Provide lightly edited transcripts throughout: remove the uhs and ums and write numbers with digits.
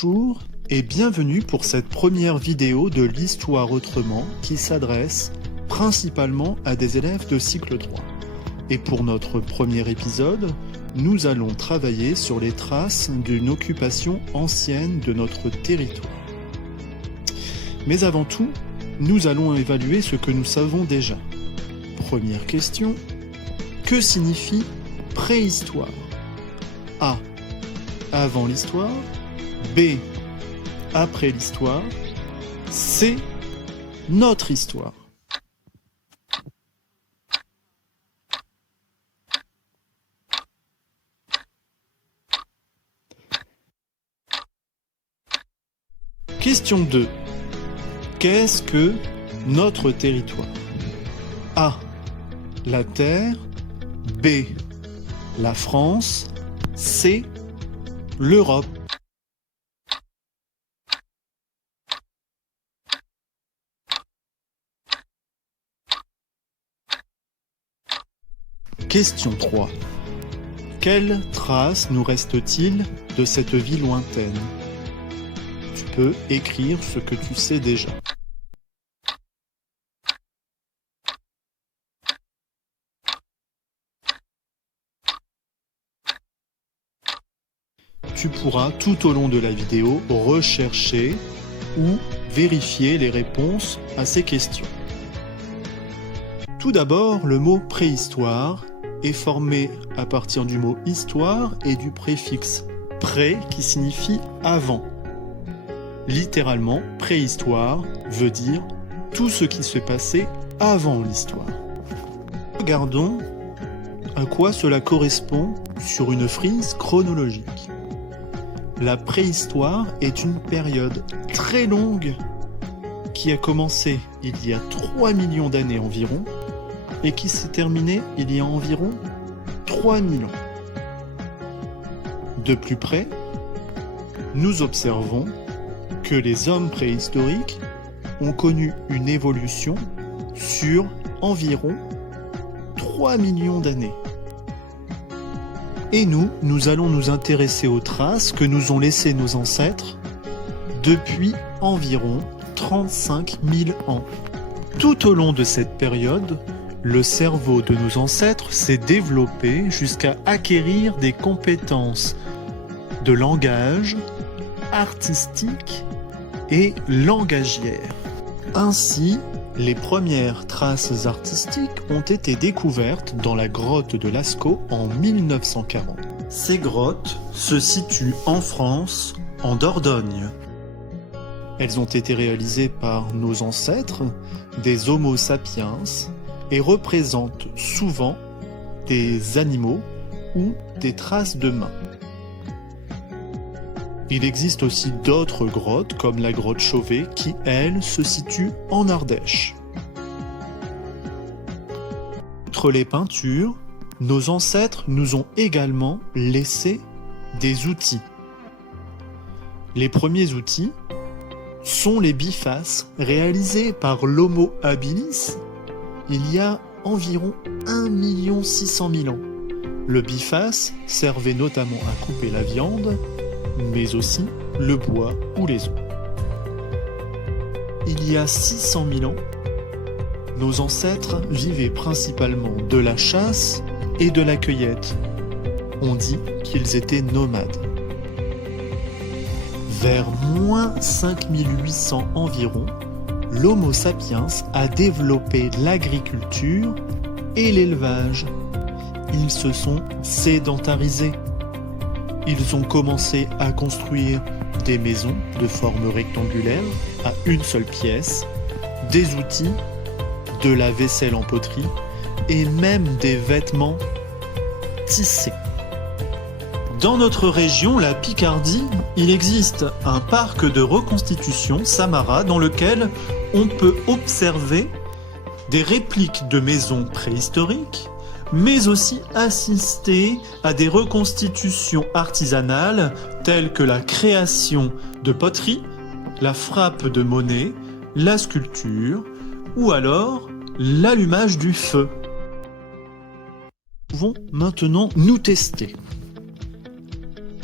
Bonjour et bienvenue pour cette première vidéo de l'Histoire autrement qui s'adresse principalement à des élèves de cycle 3. Et pour notre premier épisode, nous allons travailler sur les traces d'une occupation ancienne de notre territoire. Mais avant tout, nous allons évaluer ce que nous savons déjà. Première question, que signifie préhistoire? A. Avant l'histoire. B. Après l'histoire. C. Notre histoire. Question 2. Qu'est-ce que notre territoire? A. La Terre. B. La France. C. L'Europe. Question 3. Quelles traces nous reste-t-il de cette vie lointaine? Tu peux écrire ce que tu sais déjà. Tu pourras tout au long de la vidéo rechercher ou vérifier les réponses à ces questions. Tout d'abord, le mot préhistoire est formé à partir du mot histoire et du préfixe pré qui signifie avant. Littéralement, préhistoire veut dire tout ce qui se passait avant l'histoire. Regardons à quoi cela correspond sur une frise chronologique. La préhistoire est une période très longue qui a commencé il y a 3 millions d'années environ et qui s'est terminée il y a environ 3000 ans. De plus près, nous observons que les hommes préhistoriques ont connu une évolution sur environ 3 millions d'années. Et nous allons nous intéresser aux traces que nous ont laissées nos ancêtres depuis environ 35 000 ans. Tout au long de cette période, le cerveau de nos ancêtres s'est développé jusqu'à acquérir des compétences de langage, artistique et langagière. Ainsi, les premières traces artistiques ont été découvertes dans la grotte de Lascaux en 1940. Ces grottes se situent en France, en Dordogne. Elles ont été réalisées par nos ancêtres, des Homo sapiens, et représentent souvent des animaux ou des traces de mains. Il existe aussi d'autres grottes, comme la grotte Chauvet, qui, elle, se situe en Ardèche. Outre les peintures, nos ancêtres nous ont également laissé des outils. Les premiers outils sont les bifaces réalisés par l'Homo habilis il y a environ 1 600 000 ans. Le biface servait notamment à couper la viande, mais aussi le bois ou les os. Il y a 600 000 ans, nos ancêtres vivaient principalement de la chasse et de la cueillette. On dit qu'ils étaient nomades. Vers moins 5800 environ, l'Homo sapiens a développé l'agriculture et l'élevage. Ils se sont sédentarisés. Ils ont commencé à construire des maisons de forme rectangulaire à une seule pièce, des outils, de la vaisselle en poterie et même des vêtements tissés. Dans notre région, la Picardie, il existe un parc de reconstitution, Samara, dans lequel on peut observer des répliques de maisons préhistoriques, mais aussi assister à des reconstitutions artisanales telles que la création de poterie, la frappe de monnaie, la sculpture ou alors l'allumage du feu. Nous pouvons maintenant nous tester.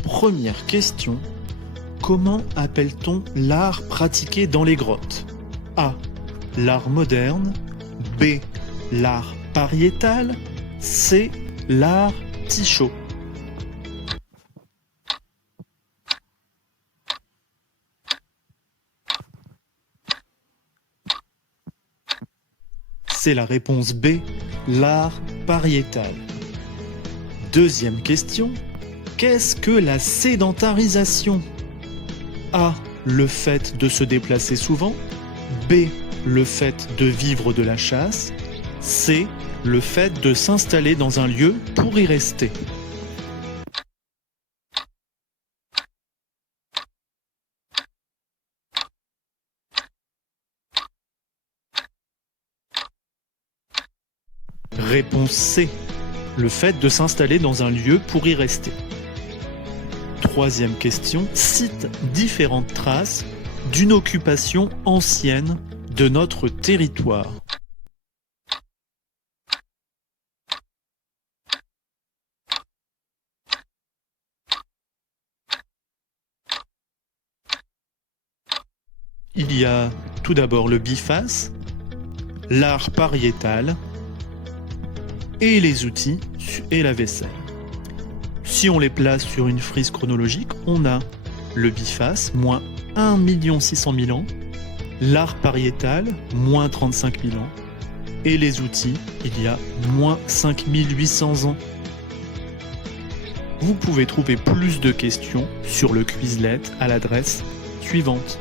Première question, Comment appelle-t-on l'art pratiqué dans les grottes? A. L'art moderne. B. L'art pariétal. C. L'art Tichot. C'est la réponse B, l'art pariétal. Deuxième question, qu'est-ce que la sédentarisation? A. Le fait de se déplacer souvent. B. Le fait de vivre de la chasse. C. Le fait de s'installer dans un lieu pour y rester. Réponse C. Le fait de s'installer dans un lieu pour y rester. Troisième question. Cite différentes traces d'une occupation ancienne de notre territoire. Il y a tout d'abord le biface, l'art pariétal, et les outils et la vaisselle. Si on les place sur une frise chronologique, on a le biface, moins 1 600 000 ans, l'art pariétal, moins 35 000 ans, et les outils, il y a moins 5 800 ans. Vous pouvez trouver plus de questions sur le Quizlet à l'adresse suivante.